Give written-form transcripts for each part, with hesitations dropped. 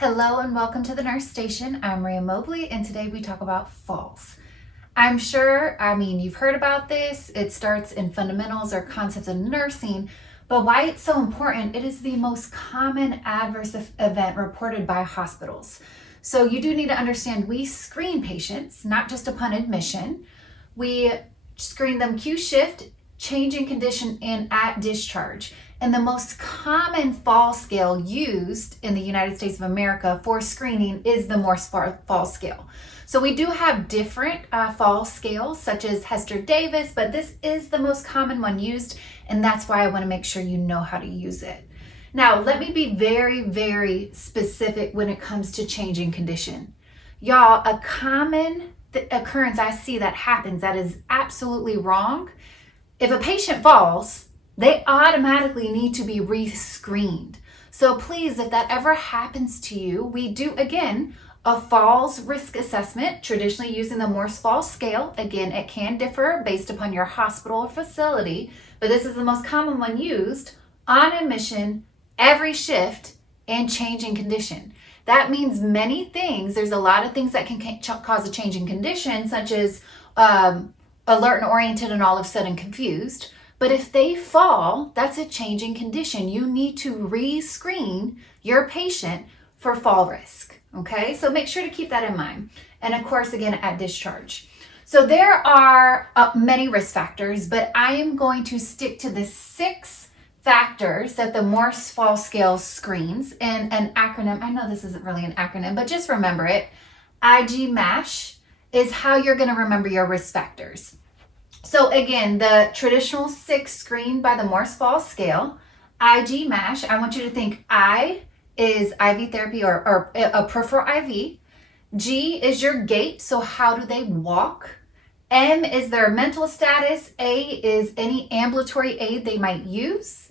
Hello and welcome to the Nurse Station. I'm Maria Mobley and today we talk about falls. I'm sure, you've heard about this. It starts in fundamentals or concepts of nursing, but why it's so important, it is the most common adverse event reported by hospitals. So you do need to understand we screen patients, not just upon admission. We screen them Q shift, change in condition, and at discharge. And the most common fall scale used in the United States of America for screening is the Morse Fall Scale. So we do have different fall scales such as Hester-Davis, but this is the most common one used, and that's why I want to make sure you know how to use it. Now, let me be very, very specific when it comes to changing condition. Y'all, a common occurrence I see that happens that is absolutely wrong. If a patient falls, they automatically need to be re-screened. So please, if that ever happens to you, we do, again, a falls risk assessment, traditionally using the Morse Fall Scale. Again, it can differ based upon your hospital or facility, but this is the most common one used on admission, every shift, and change in condition. That means many things. There's a lot of things that can cause a change in condition, such as alert and oriented and all of a sudden confused. But if they fall, that's a change in condition. You need to re-screen your patient for fall risk, okay? So make sure to keep that in mind. And of course, again, at discharge. So there are many risk factors, but I am going to stick to the 6 factors that the Morse Fall Scale screens in an acronym. I know this isn't really an acronym, but just remember it. IG-MASH is how you're gonna remember your risk factors. So again, the traditional 6 screened by the Morse Fall Scale. IG-MASH, I want you to think I is IV therapy or a peripheral IV. G is your gait, so how do they walk? M is their mental status. A is any ambulatory aid they might use.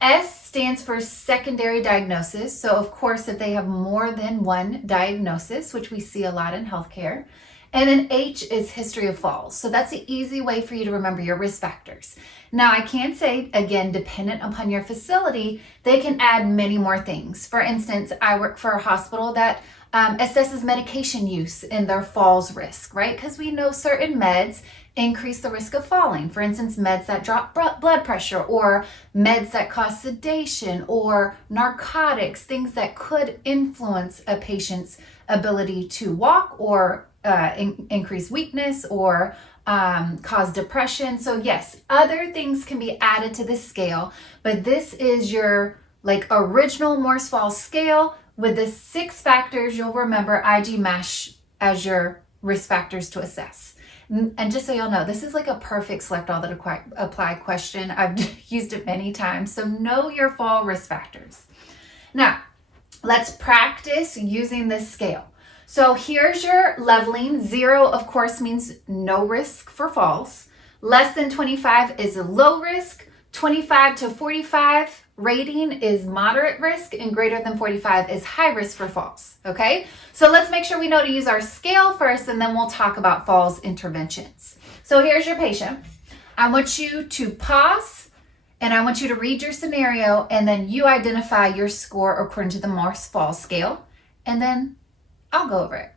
S stands for secondary diagnosis. So of course, if they have more than one diagnosis, which we see a lot in healthcare. And then H is history of falls. So that's an easy way for you to remember your risk factors. Now I can say, again, dependent upon your facility, they can add many more things. For instance, I work for a hospital that assesses medication use in their falls risk, right? Because we know certain meds increase the risk of falling. For instance, meds that drop blood pressure, or meds that cause sedation, or narcotics, things that could influence a patient's ability to walk or increase weakness or cause depression. So yes, other things can be added to this scale, but this is your original Morse Fall Scale with the 6 factors. You'll remember IG-MASH as your risk factors to assess. And just so y'all know, this is like a perfect select all that apply question. I've used it many times. So know your fall risk factors. Now, let's practice using this scale. So here's your leveling. 0, of course, means no risk for falls. Less than 25 is a low risk. 25 to 45 rating is moderate risk, and greater than 45 is high risk for falls, okay? So let's make sure we know to use our scale first, and then we'll talk about falls interventions. So here's your patient. I want you to pause, and I want you to read your scenario, and then you identify your score according to the Morse Fall Scale, and then I'll go over it.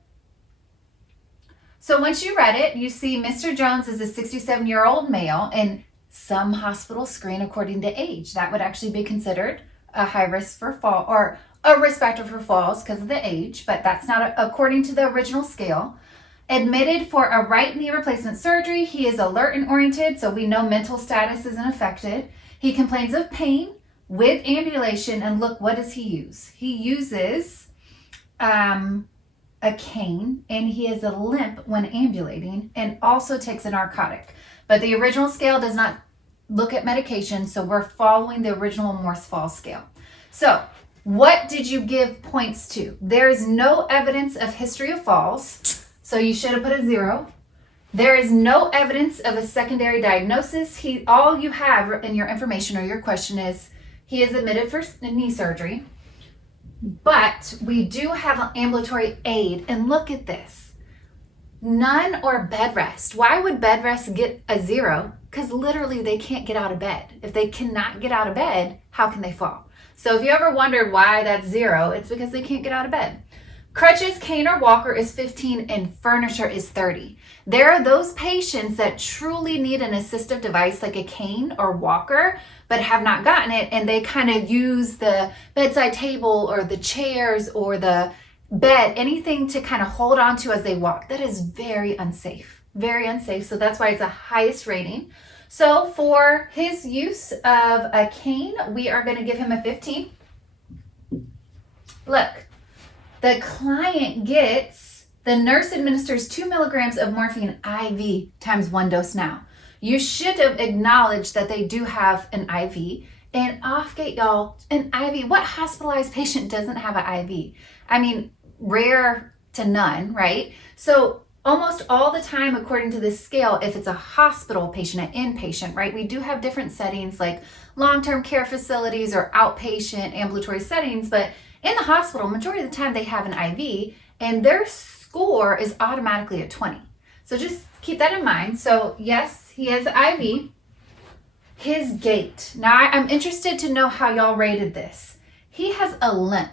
So once you read it, you see Mr. Jones is a 67-year-old male, and some hospitals screen according to age. That would actually be considered a high risk for fall, or a risk factor for falls because of the age, but that's not according to the original scale. Admitted for a right knee replacement surgery. He is alert and oriented, so we know mental status isn't affected. He complains of pain with ambulation, and look, what does he use? He uses a cane, and he has a limp when ambulating, and also takes a narcotic. But the original scale does not look at medication, so we're following the original Morse Fall Scale. So what did you give points to? There is no evidence of history of falls, so you should have put a 0. There is no evidence of a secondary diagnosis. All you have in your information or your question is he is admitted for knee surgery. But we do have an ambulatory aid, and look at this. None or bed rest. Why would bed rest get a 0? Because literally they can't get out of bed. If they cannot get out of bed, how can they fall? So if you ever wondered why that's 0, it's because they can't get out of bed. Crutches, cane, or walker is 15, and furniture is 30. There are those patients that truly need an assistive device like a cane or walker, but have not gotten it, and they kind of use the bedside table or the chairs or the bed, anything to kind of hold on to as they walk. That is very unsafe, very unsafe. So that's why it's the highest rating. So for his use of a cane, we are going to give him a 15. Look, the client gets, the nurse administers 2 milligrams of morphine IV times 1 dose now. You should have acknowledged that they do have an IV. And off-gate, y'all, an IV. What hospitalized patient doesn't have an IV? I mean, rare to none, right? So almost all the time, according to this scale, if it's a hospital patient, an inpatient, right? We do have different settings like long-term care facilities or outpatient ambulatory settings, but in the hospital, majority of the time they have an IV and their score is automatically a 20. So just keep that in mind. So yes, he has IV. His gait. Now I'm interested to know how y'all rated this. He has a limp.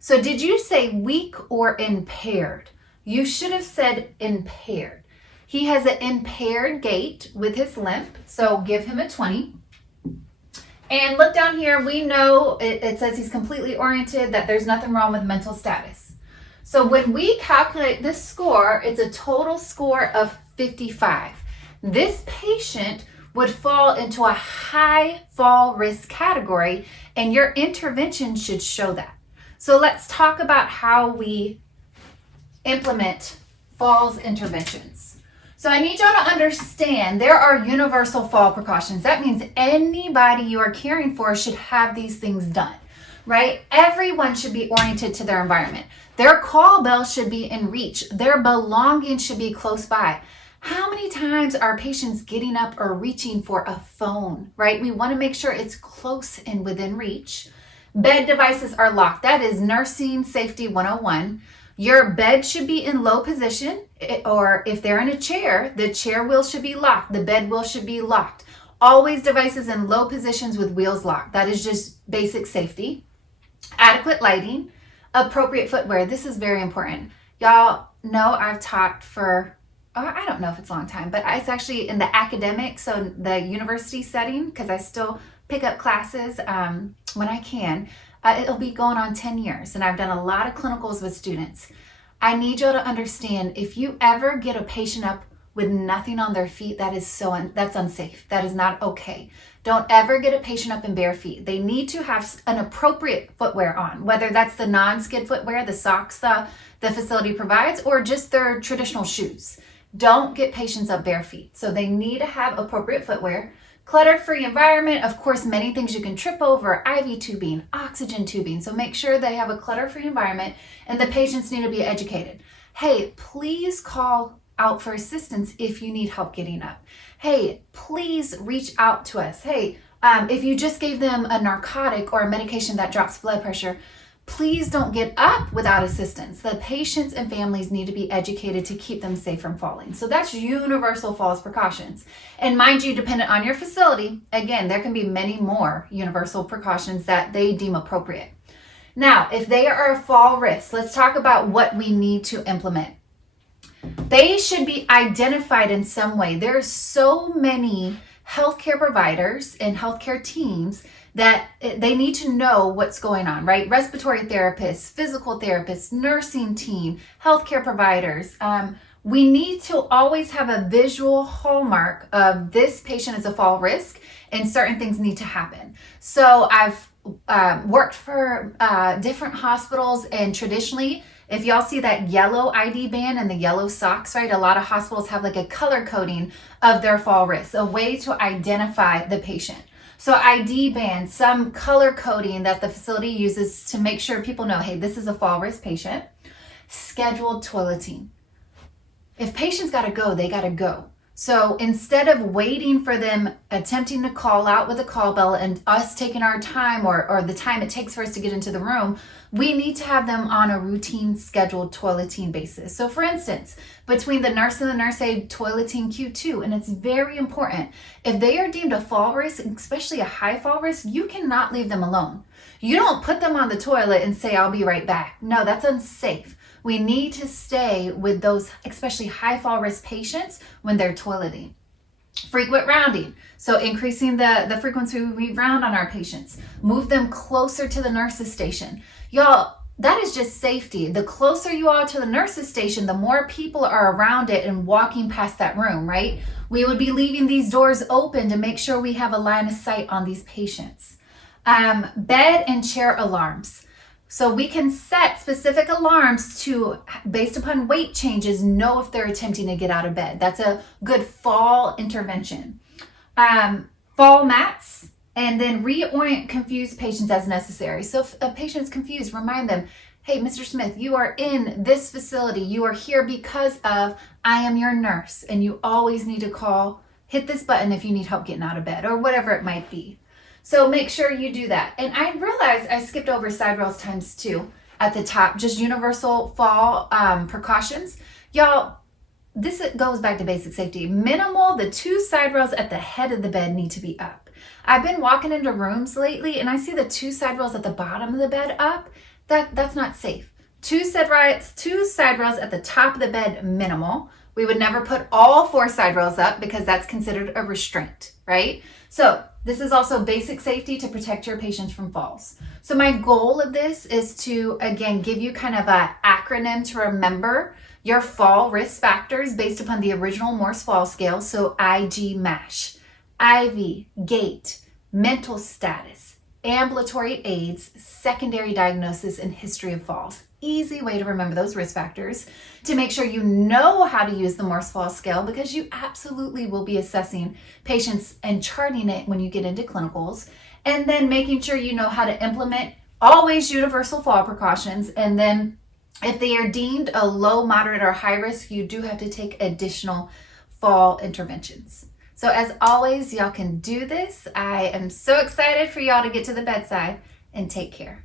So did you say weak or impaired? You should have said impaired. He has an impaired gait with his limp, so give him a 20. And look down here, we know it says he's completely oriented, that there's nothing wrong with mental status. So when we calculate this score, it's a total score of 55. This patient would fall into a high fall risk category, and your intervention should show that. So let's talk about how we implement falls interventions. So I need y'all to understand there are universal fall precautions. That means anybody you are caring for should have these things done, right? Everyone should be oriented to their environment. Their call bell should be in reach. Their belongings should be close by. How many times are patients getting up or reaching for a phone, right? We want to make sure it's close and within reach. Bed devices are locked. That is nursing safety 101. Your bed should be in low position, or if they're in a chair, the chair wheel should be locked. The bed wheel should be locked. Always devices in low positions with wheels locked. That is just basic safety. Adequate lighting, appropriate footwear. This is very important. Y'all know I've taught for, I don't know if it's a long time, but it's actually in the academic, so the university setting, because I still pick up classes when I can. It'll be going on 10 years, and I've done a lot of clinicals with students. I need y'all to understand, if you ever get a patient up with nothing on their feet, that's unsafe. That is not okay. Don't ever get a patient up in bare feet. They need to have an appropriate footwear on, whether that's the non-skid footwear, the socks the facility provides, or just their traditional shoes. Don't get patients up bare feet. So they need to have appropriate footwear. Clutter-free environment, of course, many things you can trip over, IV tubing, oxygen tubing. So make sure they have a clutter-free environment, and the patients need to be educated. Hey, please call out for assistance if you need help getting up. Hey, please reach out to us. Hey, if you just gave them a narcotic or a medication that drops blood pressure, please don't get up without assistance. The patients and families need to be educated to keep them safe from falling. So that's universal falls precautions. And mind you, dependent on your facility, again, there can be many more universal precautions that they deem appropriate. Now, if they are a fall risk, let's talk about what we need to implement. They should be identified in some way. There are so many healthcare providers and healthcare teams that they need to know what's going on, right? Respiratory therapists, physical therapists, nursing team, healthcare providers. We need to always have a visual hallmark of this patient is a fall risk and certain things need to happen. So I've worked for different hospitals, and traditionally, if y'all see that yellow ID band and the yellow socks, right? A lot of hospitals have like a color coding of their fall risk, a way to identify the patient. So ID band, some color coding that the facility uses to make sure people know, hey, this is a fall risk patient. Scheduled toileting. If patients gotta go, they gotta go. So instead of waiting for them attempting to call out with a call bell and us taking our time or the time it takes for us to get into the room, we need to have them on a routine scheduled toileting basis. So for instance, between the nurse and the nurse aide toileting Q2, and it's very important, if they are deemed a fall risk, especially a high fall risk, you cannot leave them alone. You don't put them on the toilet and say, I'll be right back. No, that's unsafe. We need to stay with those especially high fall risk patients when they're toileting. Frequent rounding. So increasing the frequency we round on our patients. Move them closer to the nurse's station. Y'all, that is just safety. The closer you are to the nurse's station, the more people are around it and walking past that room, right? We would be leaving these doors open to make sure we have a line of sight on these patients. Bed and chair alarms. So we can set specific alarms to, based upon weight changes, know if they're attempting to get out of bed. That's a good fall intervention. Fall mats, and then reorient confused patients as necessary. So if a patient's confused, remind them, hey, Mr. Smith, you are in this facility. You are here because of, I am your nurse, and you always need to hit this button if you need help getting out of bed, or whatever it might be. So make sure you do that. And I realized I skipped over side rails ×2 at the top, just universal fall precautions. Y'all, this goes back to basic safety. Minimal, the 2 side rails at the head of the bed need to be up. I've been walking into rooms lately and I see the 2 side rails at the bottom of the bed up. That's not safe. 2 side rails at the top of the bed, minimal. We would never put all 4 side rails up because that's considered a restraint, right? So this is also basic safety to protect your patients from falls. So my goal of this is to, again, give you kind of an acronym to remember your fall risk factors based upon the original Morse Fall Scale. So IG MASH, IV, gait, mental status, ambulatory aids, secondary diagnosis, and history of falls. Easy way to remember those risk factors to make sure you know how to use the Morse Fall Scale, because you absolutely will be assessing patients and charting it when you get into clinicals, and then making sure you know how to implement always universal fall precautions. And then if they are deemed a low, moderate, or high risk, you do have to take additional fall interventions. So as always, y'all can do this. I am so excited for y'all to get to the bedside, and take care.